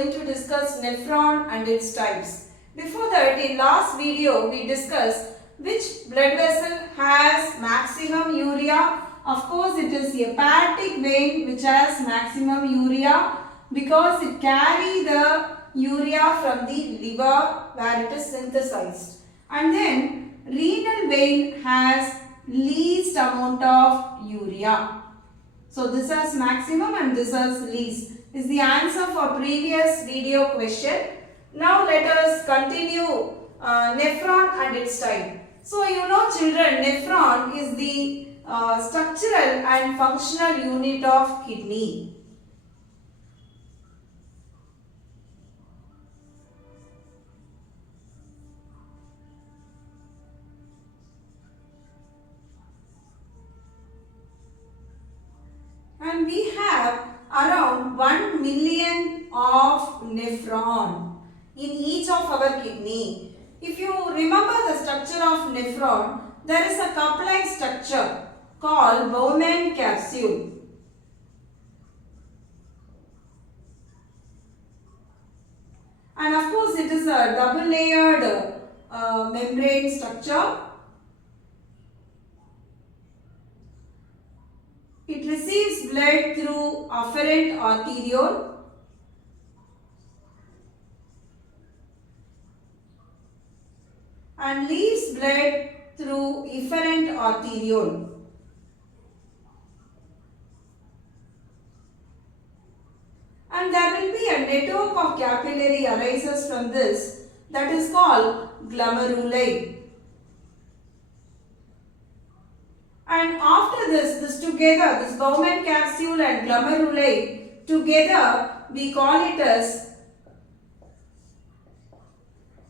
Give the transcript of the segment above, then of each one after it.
going to discuss nephron and its types. Before that, in last video we discussed which blood vessel has maximum urea. Of course, it is hepatic vein which has maximum urea because it carries the urea from the liver where it is synthesized. And then renal vein has least amount of urea. So this has maximum and this has least. Is the answer for previous video question. Now let us continue nephron and its type. So you know children, nephron is the structural and functional unit of kidney. And we have around 1 million of nephron in each of our kidney. If you remember the structure of nephron, there is a cup-like structure called Bowman capsule. And of course, it is a double-layered membrane structure. It receives blood through afferent arteriole and leaves blood through efferent arteriole. And there will be a network of capillary arises from this, that is called glomeruli. And after this together, this Bowman capsule and glomeruli together, we call it as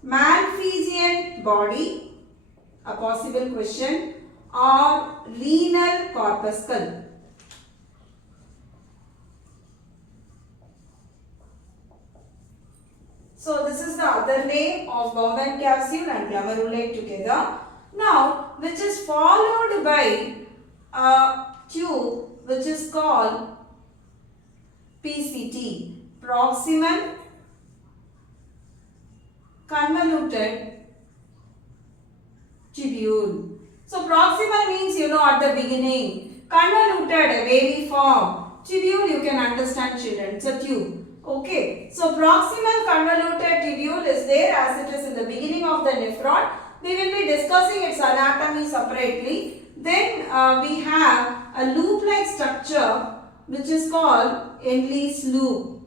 Malpighian body, a possible question, or renal corpuscle. So this is the other name of Bowman capsule and glomeruli together. Now, which is followed by a tube which is called PCT, proximal convoluted tubule. So proximal means you know at the beginning, convoluted a wavy form, tubule you can understand children, it's a tube. Okay, so proximal convoluted tubule is there as it is in the beginning of the nephron. We will be discussing its anatomy separately. Then we have a loop-like structure which is called Henle's loop.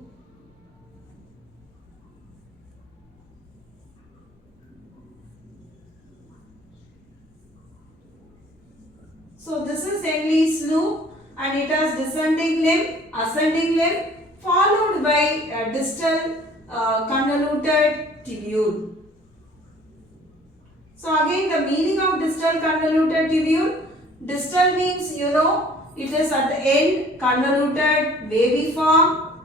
So this is Henle's loop and it has descending limb, ascending limb followed by a distal convoluted tubule. So again the meaning of distal convoluted tubule, distal means you know it is at the end convoluted wavy form.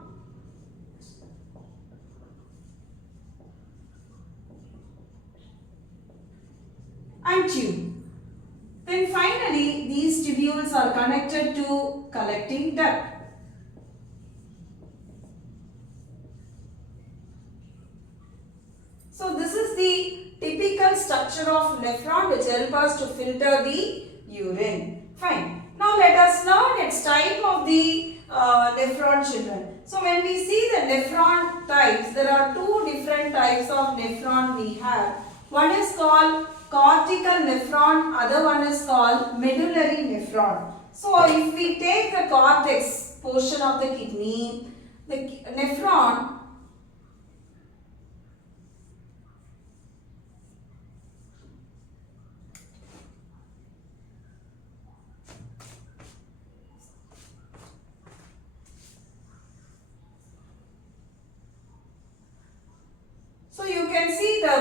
And tube. Then finally these tubules are connected to collecting duct. So this is the typical structure of nephron which helps us to filter the urine. Fine. Now let us learn its type of the nephron children. So when we see the nephron types, there are two different types of nephron we have. One is called cortical nephron, other one is called medullary nephron. So if we take the cortex portion of the kidney, the nephron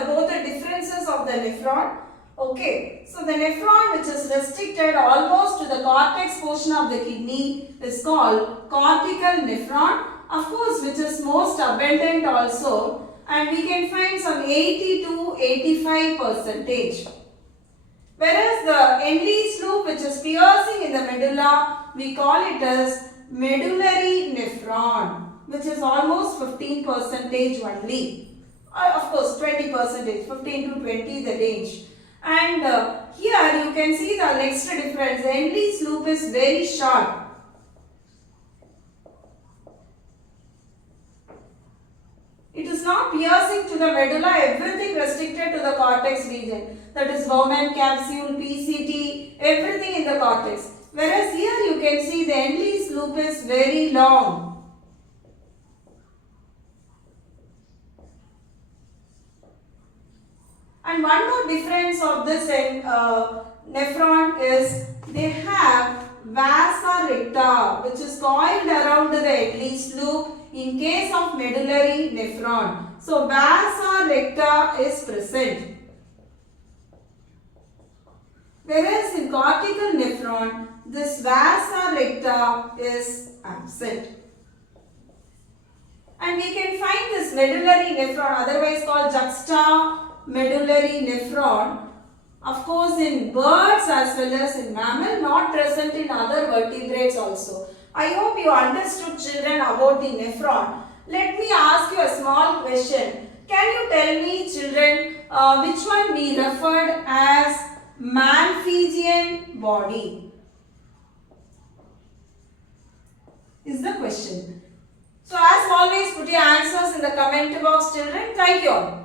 both the differences of the nephron. Okay, so the nephron which is restricted almost to the cortex portion of the kidney is called cortical nephron. Of course, which is most abundant also, and we can find some 80 to 85%. Whereas the Henle's loop which is piercing in the medulla, we call it as medullary nephron. which is almost 15% only. Of course 20%, 15 to 20 the range. And here you can see the next difference. The Henle's loop is very short. It is not piercing to the medulla, everything restricted to the cortex region. That is Bowman capsule, PCT, everything in the cortex. Whereas here you can see the Henle's loop is very long. And one more difference of this nephron is they have vasa recta, which is coiled around the Henle's loop in case of medullary nephron. So vasa recta is present. Whereas in cortical nephron, this vasa recta is absent. And we can find this medullary nephron, otherwise called juxtamedullary nephron, of course in birds as well as in mammal, not present in other vertebrates also. I hope you understood, children, about the nephron. Let me ask you a small question. Can you tell me, children, which one we referred as Malpighian body? Is the question. So as always, put your answers in the comment box, children. Thank you all.